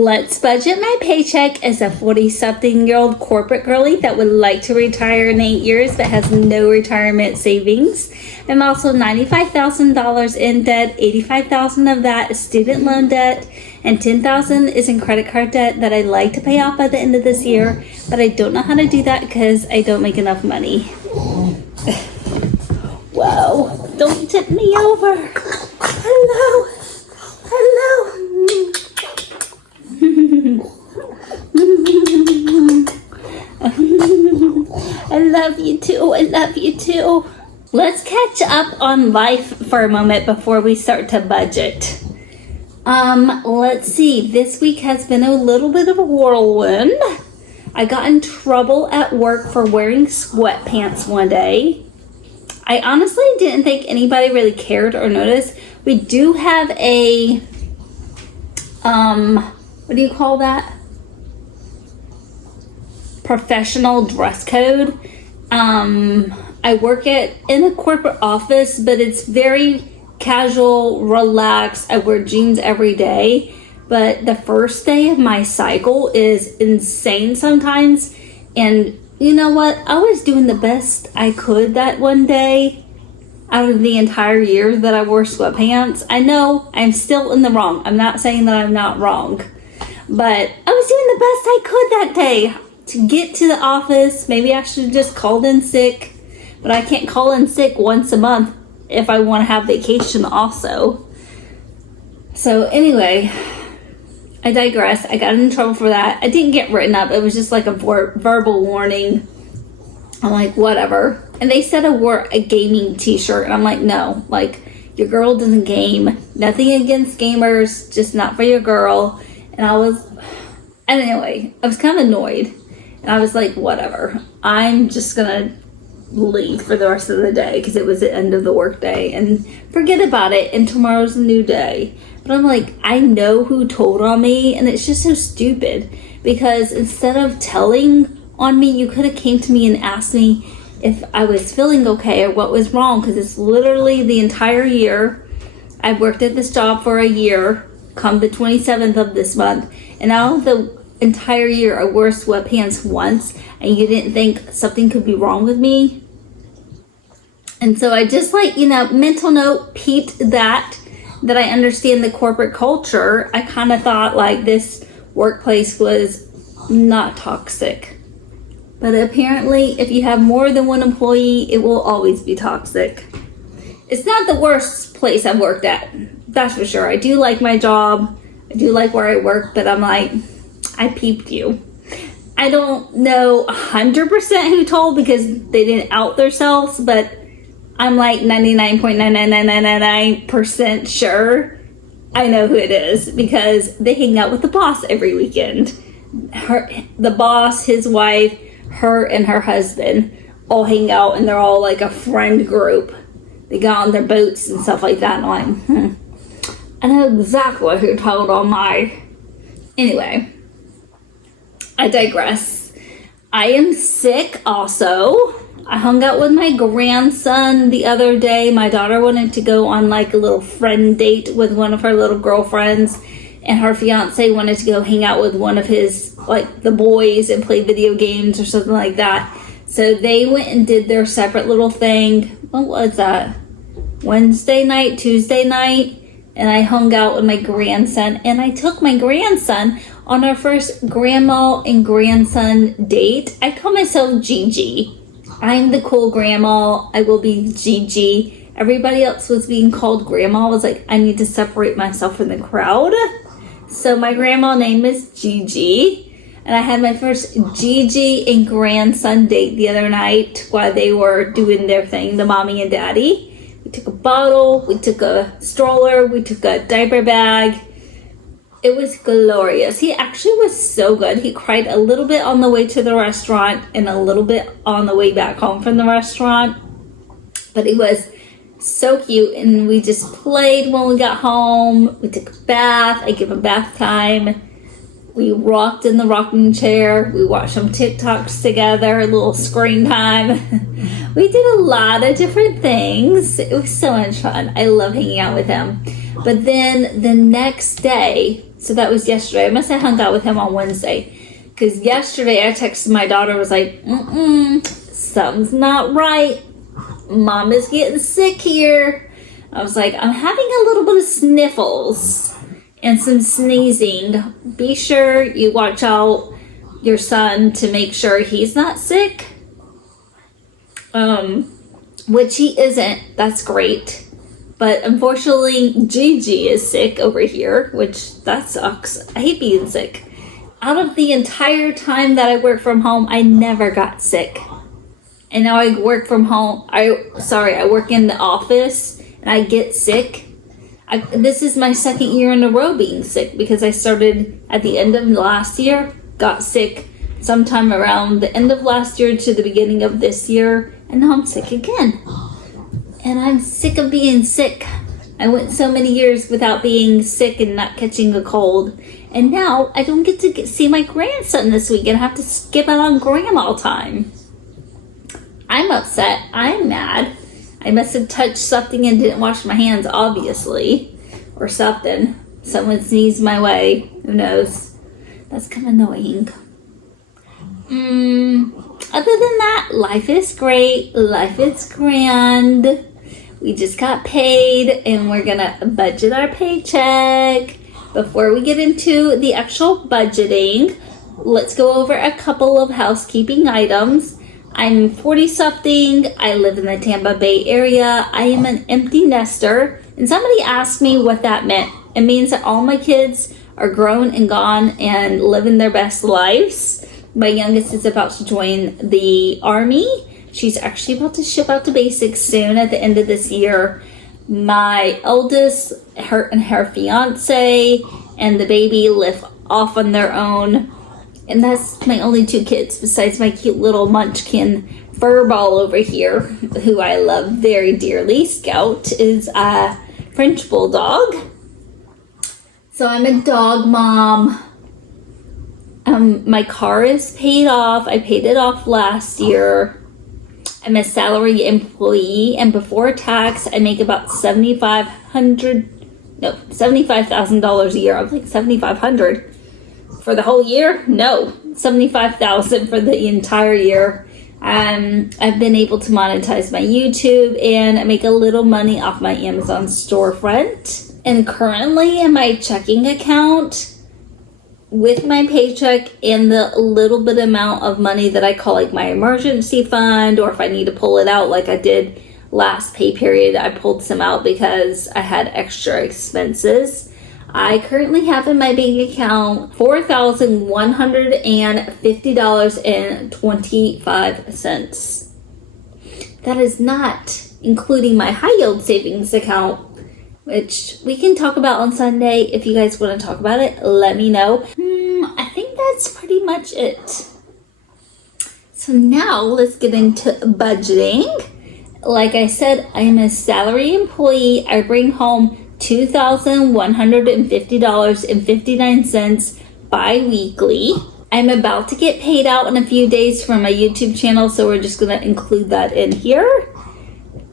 Let's budget my paycheck as a 40-something-year-old corporate girly that would like to retire in 8 years but has no retirement savings. I'm also $95,000 in debt. $85,000 of that is student loan debt, and $10,000 is in credit card debt that I'd like to pay off by the end of this year, but I don't know how to do that because I don't make enough money. Whoa, don't tip me over. Hello. I love you too. I love you too. Let's catch up on life for a moment before we start to budget. Let's see. This week has been a little bit of a whirlwind. I got in trouble at work for wearing sweatpants one day. I honestly didn't think anybody really cared or noticed. We do have a, what do you call that? Professional dress code. I work in a corporate office, but it's very casual, relaxed. I wear jeans every day, but the first day of my cycle is insane sometimes. And you know what? I was doing the best I could that one day out of the entire year that I wore sweatpants. I know I'm still in the wrong. I'm not saying that I'm not wrong, but I was doing the best I could that day to get to the office. Maybe I should have just called in sick, but I can't call in sick once a month if I want to have vacation also. So anyway, I digress. I got in trouble for that. I didn't get written up. It was just like a verbal warning. I'm like, whatever. And they said I wore a gaming t-shirt, and I'm like, no, like, your girl doesn't game. Nothing against gamers, just not for your girl. And anyway, I was kind of annoyed. And I was like, whatever. I'm just going to leave for the rest of the day because it was the end of the work day and forget about it. And tomorrow's a new day. But I'm like, I know who told on me, and it's just so stupid because instead of telling on me, you could have came to me and asked me if I was feeling okay or what was wrong, because it's literally the entire year. I've worked at this job for a year, come the 27th of this month, and out of the entire year I wore sweatpants once, and you didn't think something could be wrong with me. And so I just, like, mental note, peeped that I understand the corporate culture. I kind of thought like this workplace was not toxic. But apparently, if you have more than one employee, it will always be toxic. It's not the worst place I've worked at, that's for sure. I do like my job. I do like where I work, but I'm like, I peeped you. I don't know 100% who told because they didn't out themselves, but I'm like 99.99999% sure I know who it is because they hang out with the boss every weekend. The boss, his wife, her and her husband all hang out, and they're all like a friend group. They got on their boats and stuff like that, and I'm like, I know exactly who told on my. Anyway, I digress. I am sick also. I hung out with my grandson the other day. My daughter wanted to go on like a little friend date with one of her little girlfriends, and her fiance wanted to go hang out with one of his, like, the boys and play video games or something like that. So they went and did their separate little thing. What was that? Wednesday night, Tuesday night. And I hung out with my grandson, and I took my grandson on our first grandma and grandson date. I call myself Gigi. I'm the cool grandma. I will be Gigi. Everybody else was being called grandma. I was like, I need to separate myself from the crowd. So my grandma name is Gigi. And I had my first Gigi and grandson date the other night while they were doing their thing, the mommy and daddy. We took a bottle, we took a stroller, we took a diaper bag. It was glorious. He actually was so good. He cried a little bit on the way to the restaurant and a little bit on the way back home from the restaurant. But he was so cute, and we just played when we got home. We took a bath. I gave him bath time. We rocked in the rocking chair. We watched some TikToks together, a little screen time. We did a lot of different things. It was so much fun. I love hanging out with him. But then the next day, So that was yesterday. I must have hung out with him on Wednesday. Because yesterday I texted my daughter, was like, something's not right. Mom is getting sick here. I was like, I'm having a little bit of sniffles and some sneezing. Be sure you watch out your son to make sure he's not sick. Which he isn't. That's great. But unfortunately, Gigi is sick over here, which that sucks. I hate being sick. Out of the entire time that I work from home, I never got sick. And now I work from home. I work in the office and I get sick. This is my second year in a row being sick because I started at the end of last year, got sick sometime around the end of last year to the beginning of this year, and now I'm sick again. And I'm sick of being sick. I went so many years without being sick and not catching a cold. And now I don't get to see my grandson this week and I have to skip out on grandma time. I'm upset. I'm mad. I must have touched something and didn't wash my hands, obviously. Or something. Someone sneezed my way. Who knows? That's kind of annoying. Other than that, life is great. Life is grand. We just got paid and we're gonna budget our paycheck. Before we get into the actual budgeting, let's go over a couple of housekeeping items. I'm 40-something. I live in the Tampa Bay area. I am an empty nester. And somebody asked me what that meant. It means that all my kids are grown and gone and living their best lives. My youngest is about to join the Army. She's actually about to ship out to basics soon at the end of this year. My eldest, her and her fiance, and the baby live off on their own. And that's my only two kids, besides my cute little munchkin furball over here, who I love very dearly. Scout is a French bulldog. So I'm a dog mom. My car is paid off. I paid it off last year. I'm a salary employee, and before tax, I make about $75,000 a year. I'm like $7,500 for the whole year. No, $75,000 for the entire year. I've been able to monetize my YouTube, and I make a little money off my Amazon storefront. And currently, in my checking account, with my paycheck and the little bit amount of money that I call like my emergency fund, or if I need to pull it out like I did last pay period, I pulled some out because I had extra expenses. I currently have in my bank account $4,150.25. That is not including my high yield savings account, which we can talk about on Sunday. If you guys want to talk about it, let me know. I think that's pretty much it. So now let's get into budgeting. Like I said, I am a salary employee. I bring home $2,150.59 bi-weekly. I'm about to get paid out in a few days from my YouTube channel, so we're just going to include that in here.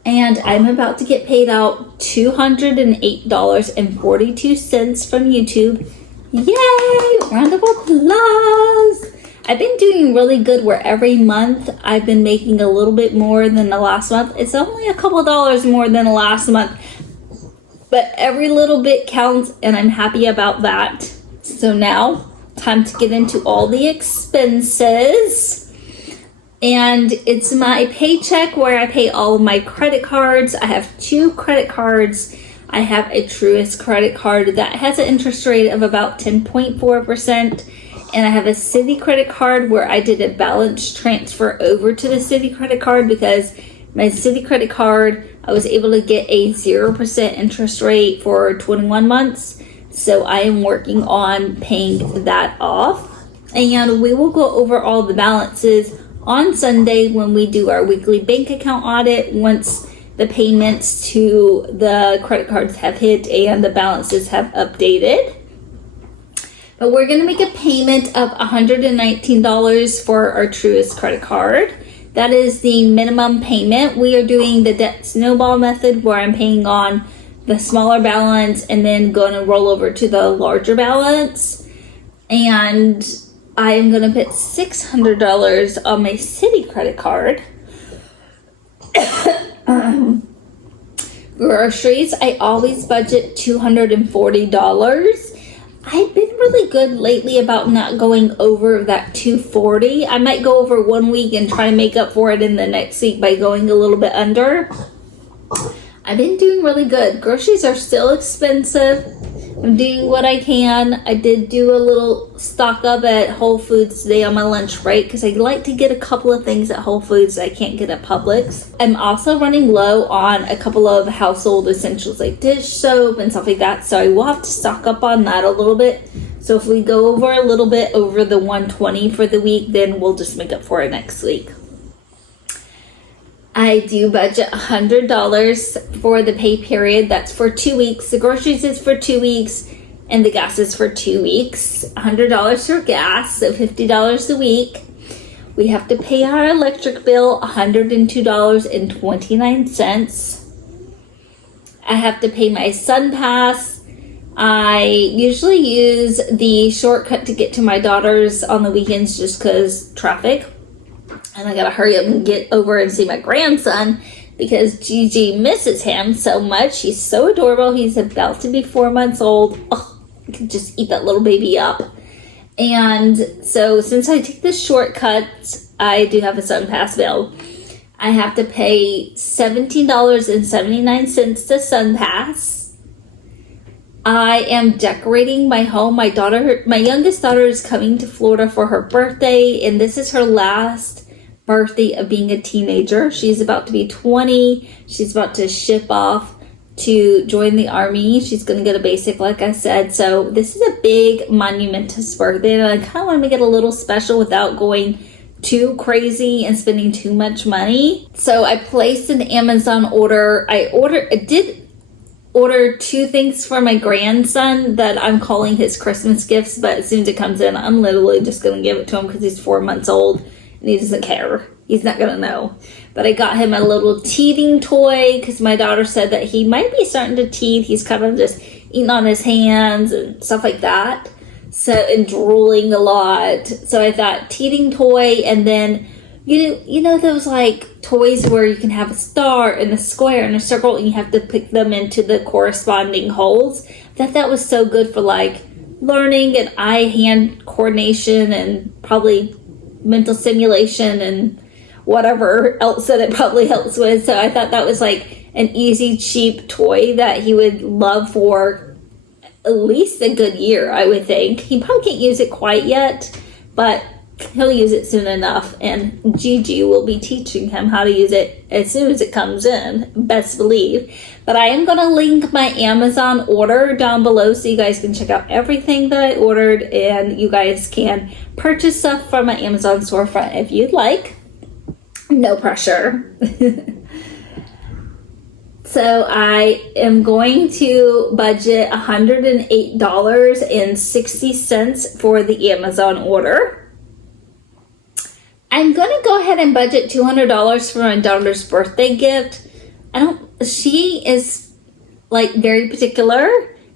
And I'm about to get paid out $208.42 from YouTube. Yay! Round of applause! I've been doing really good where every month I've been making a little bit more than the last month. It's only a couple of dollars more than the last month, but every little bit counts, and I'm happy about that. So now, time to get into all the expenses. And it's my paycheck where I pay all of my credit cards. I have 2 credit cards. I have a Truist credit card that has an interest rate of about 10.4%. And I have a Citi credit card where I did a balance transfer over to the Citi credit card because my Citi credit card, I was able to get a 0% interest rate for 21 months. So I am working on paying that off. And we will go over all the balances on Sunday when we do our weekly bank account audit, once the payments to the credit cards have hit and the balances have updated. But we're going to make a payment of $119 for our Truist credit card. That is the minimum payment. We are doing the debt snowball method where I'm paying on the smaller balance and then going to roll over to the larger balance. And I am going to put $600 on my Citi credit card. Groceries, I always budget $240. I've been really good lately about not going over that $240. I might go over 1 week and try to make up for it in the next week by going a little bit under. I've been doing really good. Groceries are still expensive. I'm doing what I can. I did do a little stock up at Whole Foods today on my lunch break because I like to get a couple of things at Whole Foods that I can't get at Publix. I'm also running low on a couple of household essentials like dish soap and stuff like that, so I will have to stock up on that a little bit. So if we go over a little bit over the 120 for the week, then we'll just make up for it next week. I do budget $100 for the pay period. That's for 2 weeks. The groceries is for 2 weeks, and the gas is for 2 weeks. $100 for gas, so $50 a week. We have to pay our electric bill, $102.29. I have to pay my SunPass. I usually use the shortcut to get to my daughter's on the weekends just because traffic. And I gotta hurry up and get over and see my grandson because Gigi misses him so much. He's so adorable. He's about to be 4 months old. Oh, I could just eat that little baby up. And so since I take the shortcut, I do have a SunPass bill. I have to pay $17.79 to SunPass. I am decorating my home. My youngest daughter is coming to Florida for her birthday, and this is her last birthday of being a teenager. She's about to be 20. She's about to ship off to join the Army. She's going to get a basic, like I said. So this is a big, monumentous birthday, and I kind of want to make it a little special without going too crazy and spending too much money. So I placed an Amazon order. I did order 2 things for my grandson that I'm calling his Christmas gifts, but as soon as it comes in, I'm literally just going to give it to him because he's 4 months old. And he doesn't care. He's not going to know. But I got him a little teething toy because my daughter said that he might be starting to teeth. He's kind of just eating on his hands and stuff like that. So, and drooling a lot. So I thought teething toy, and then, you know those like toys where you can have a star and a square and a circle and you have to pick them into the corresponding holes. That was so good for like learning and eye-hand coordination and probably mental stimulation and whatever else that it probably helps with. So I thought that was like an easy, cheap toy that he would love for at least a good year, I would think. He probably can't use it quite yet, but he'll use it soon enough. And Gigi will be teaching him how to use it as soon as it comes in, best believe. But I am going to link my Amazon order down below so you guys can check out everything that I ordered, and you guys can purchase stuff from my Amazon storefront if you'd like. No pressure. So I am going to budget $108.60 for the Amazon order. I'm going to go ahead and budget $200 for my daughter's birthday gift. She is like very particular,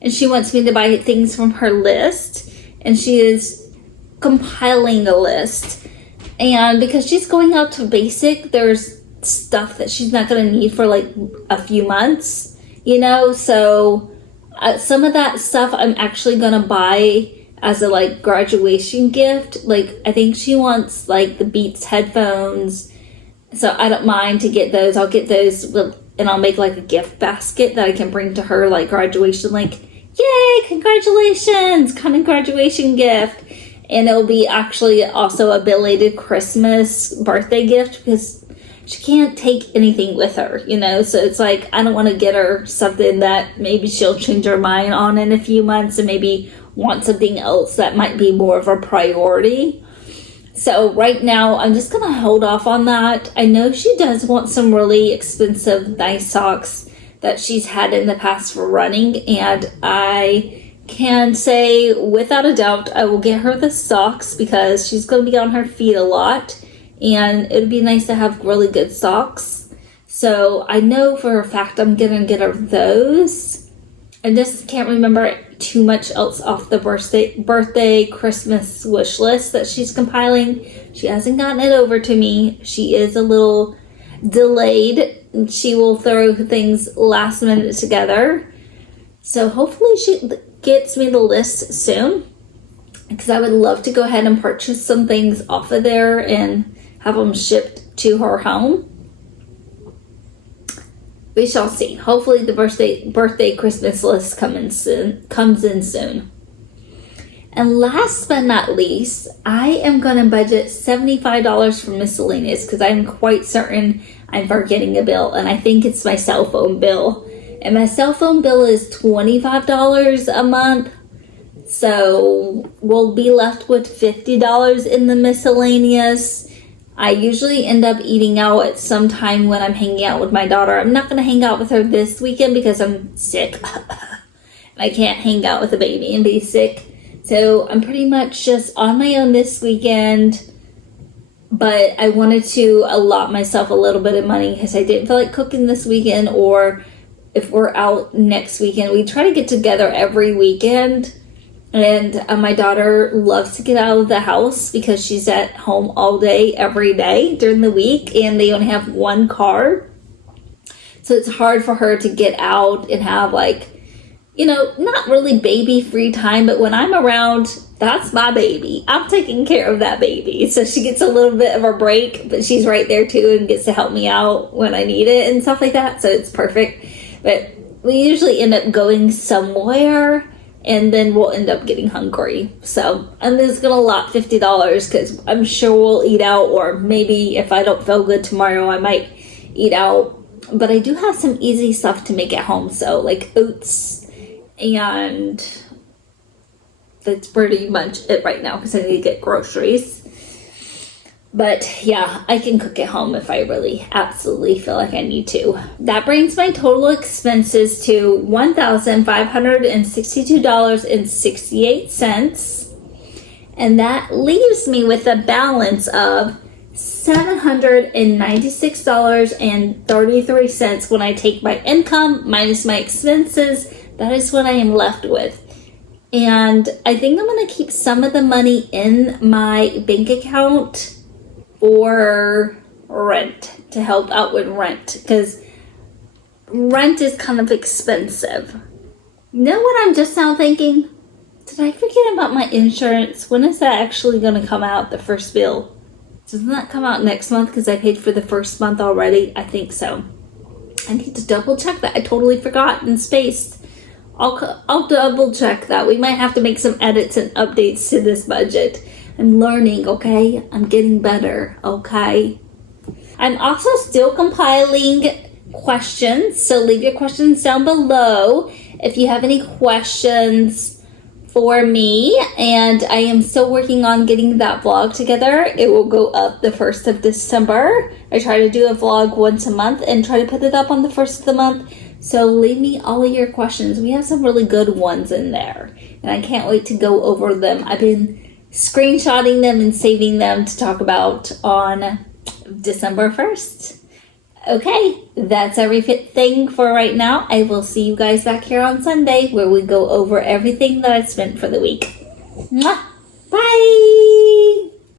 and she wants me to buy things from her list, and she is compiling a list. And because she's going out to basic, there's stuff that she's not going to need for like a few months, so some of that stuff I'm actually going to buy as a like graduation gift. Like I think she wants like the Beats headphones, so I don't mind to get those. I'll get those and I'll make like a gift basket that I can bring to her like graduation, like yay, congratulations, kind of graduation gift. And it'll be actually also a belated Christmas birthday gift because she can't take anything with her, so it's like I don't want to get her something that maybe she'll change her mind on in a few months and maybe want something else that might be more of a priority. So right now, I'm just going to hold off on that. I know she does want some really expensive, nice socks that she's had in the past for running. And I can say, without a doubt, I will get her the socks because she's going to be on her feet a lot. And it would be nice to have really good socks. So I know for a fact I'm going to get her those. I just can't remember too much else off the birthday Christmas wish list that she's compiling. She hasn't gotten it over to me. She is a little delayed. She will throw things last minute together. So hopefully she gets me the list soon, because I would love to go ahead and purchase some things off of there and have them shipped to her home. We shall see. Hopefully the birthday Christmas list comes in soon. And last but not least, I am going to budget $75 for miscellaneous, because I'm quite certain I'm forgetting a bill, and I think it's my cell phone bill. And my cell phone bill is $25 a month. So we'll be left with $50 in the miscellaneous. I usually end up eating out at some time when I'm hanging out with my daughter. I'm not going to hang out with her this weekend because I'm sick. I can't hang out with a baby and be sick. So I'm pretty much just on my own this weekend. But I wanted to allot myself a little bit of money because I didn't feel like cooking this weekend. Or if we're out next weekend, we try to get together every weekend. And my daughter loves to get out of the house because she's at home all day, every day during the week, and they only have one car. So it's hard for her to get out and have, like, you know, not really baby free time, but when I'm around, that's my baby. I'm taking care of that baby. So she gets a little bit of a break, but she's right there too and gets to help me out when I need it and stuff like that. So it's perfect. But we usually end up going somewhere, and then we'll end up getting hungry. So I'm just going to allot $50 because I'm sure we'll eat out, or maybe if I don't feel good tomorrow, I might eat out. But I do have some easy stuff to make at home. So like oats, and that's pretty much it right now because I need to get groceries. But yeah, I can cook at home if I really absolutely feel like I need to. That brings my total expenses to $1,562.68. And that leaves me with a balance of $796.33 when I take my income minus my expenses. That is what I am left with. And I think I'm going to keep some of the money in my bank account for rent, to help out with rent, because rent is kind of expensive. You know what I'm just now thinking? Did I forget about my insurance? When is that actually going to come out, the first bill? Doesn't that come out next month because I paid for the first month already? I think so. I need to double check that. I totally forgot and spaced. I'll double check that. We might have to make some edits and updates to this budget. I'm learning, okay? I'm getting better, okay? I'm also still compiling questions, so leave your questions down below if you have any questions for me. And I am still working on getting that vlog together. It will go up the 1st of December. I try to do a vlog once a month and try to put it up on the 1st of the month. So leave me all of your questions. We have some really good ones in there, and I can't wait to go over them. I've been screenshotting them and saving them to talk about on December 1st. Okay, that's everything for right now. I will see you guys back here on Sunday where we go over everything that I spent for the week. Mwah! Bye!